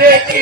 रे